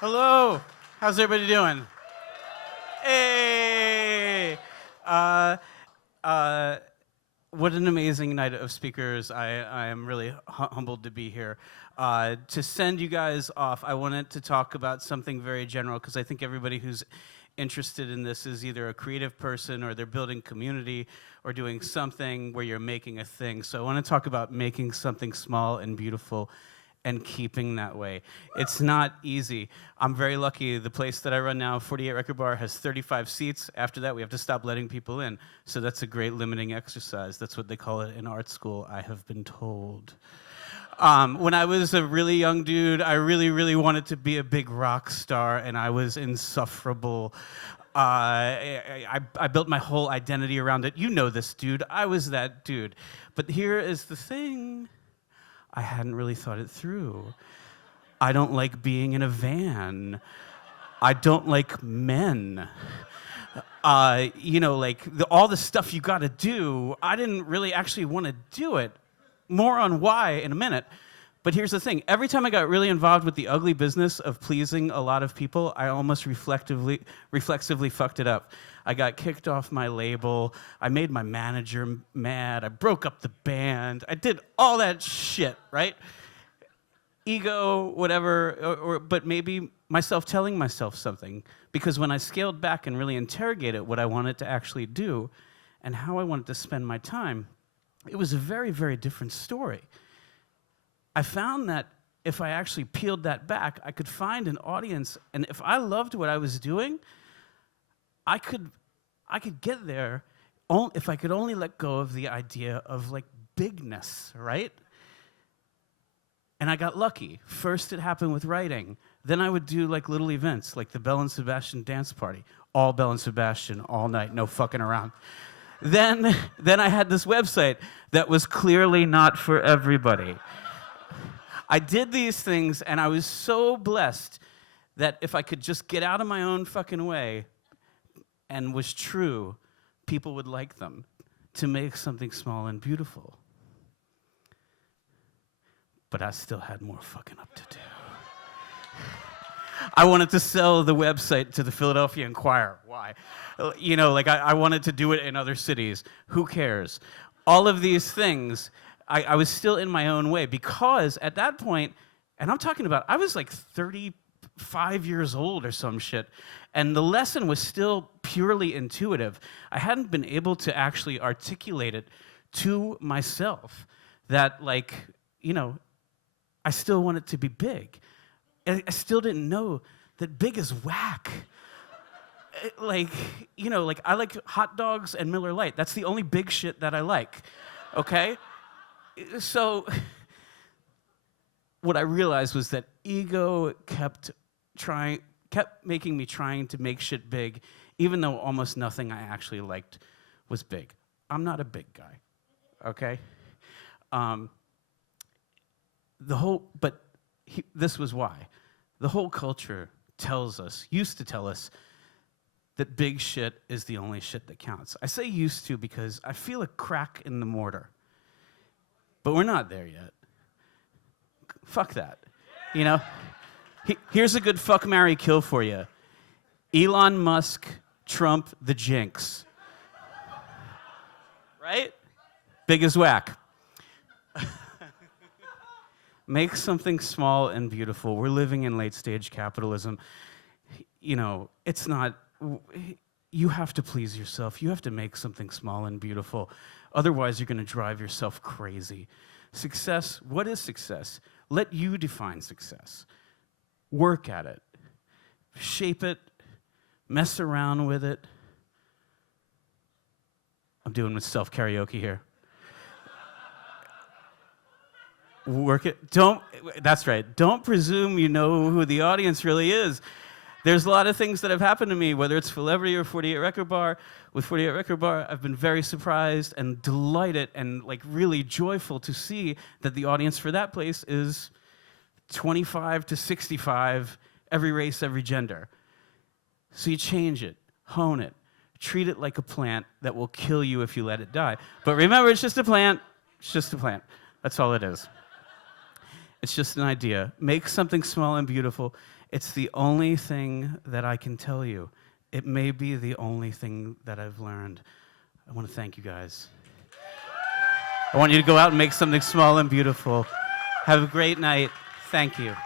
Hello. How's everybody doing? Hey. Uh, uh, what an amazing night of speakers. I am really humbled to be here. To send you guys off, I wanted to talk about something very general because I think everybody who's interested in this is either a creative person or they're building community or doing something where you're making a thing. So I want to talk about making something small and beautiful and keeping that way. It's not easy. I'm very lucky. The place that I run now, 48 Record Bar, has 35 seats. After that, we have to stop letting people in. So that's a great limiting exercise. That's what they call it in art school, I have been told. When I was a really young dude, I really wanted to be a big rock star, and I was insufferable. I built my whole identity around it. You know this dude. I was that dude. But here is the thing. I hadn't really thought it through. I don't like being in a van. I don't like men. All the stuff you gotta do, I didn't really actually want to do it. More on why in a minute. But here's the thing. Every time I got really involved with the ugly business of pleasing a lot of people, I almost reflexively fucked it up. I got kicked off my label. I made my manager mad. I broke up the band. I did all that shit, right? Ego, whatever, but maybe myself telling myself something. Because when I scaled back and really interrogated what I wanted to actually do and how I wanted to spend my time, it was a very different story. I found that if I actually peeled that back, I could find an audience, and if I loved what I was doing, I could get there if I could only let go of the idea of like bigness, right? And I got lucky. First it happened with writing. Then I would do like little events, like the Belle and Sebastian dance party. All Belle and Sebastian, all night, no fucking around. Then I had this website that was clearly not for everybody. I did these things, and I was so blessed that if I could just get out of my own fucking way and was true, people would like them, to make something small and beautiful. But I still had more fucking up to do. I wanted to sell the website to the Philadelphia Inquirer. Why? I wanted to do it in other cities. Who cares? All of these things, I was still in my own way because at that point, and I'm talking about, I was like 35 years old or some shit, and the lesson was still purely intuitive. I hadn't been able to actually articulate it to myself that, I still want it to be big. I still didn't know that big is whack. I like hot dogs and Miller Lite. That's the only big shit that I like, okay? So what I realized was that ego kept making me trying to make shit big, even though almost nothing I actually liked was big. I'm not a big guy, okay? This was why. The whole culture used to tell us, that big shit is the only shit that counts. I say used to because I feel a crack in the mortar. But we're not there yet. Fuck that. Here's a good fuck, marry, kill for you. Elon Musk, Trump, the Jinx. Right? Big as whack. Make something small and beautiful. We're living in late-stage capitalism. It's not... You have to please yourself. You have to make something small and beautiful. Otherwise, you're going to drive yourself crazy. Success, what is success? Let you define success. Work at it. Shape it. Mess around with it. I'm doing myself karaoke here. Work it. That's right. Don't presume you know who the audience really is. There's a lot of things that have happened to me, whether it's Celebrity or 48 Record Bar. With 48 Record Bar, I've been very surprised and delighted and really joyful to see that the audience for that place is 25 to 65, every race, every gender. So you change it, hone it, treat it like a plant that will kill you if you let it die. But remember, it's just a plant. It's just a plant. That's all it is. It's just an idea. Make something small and beautiful. It's the only thing that I can tell you. It may be the only thing that I've learned. I want to thank you guys. I want you to go out and make something small and beautiful. Have a great night. Thank you.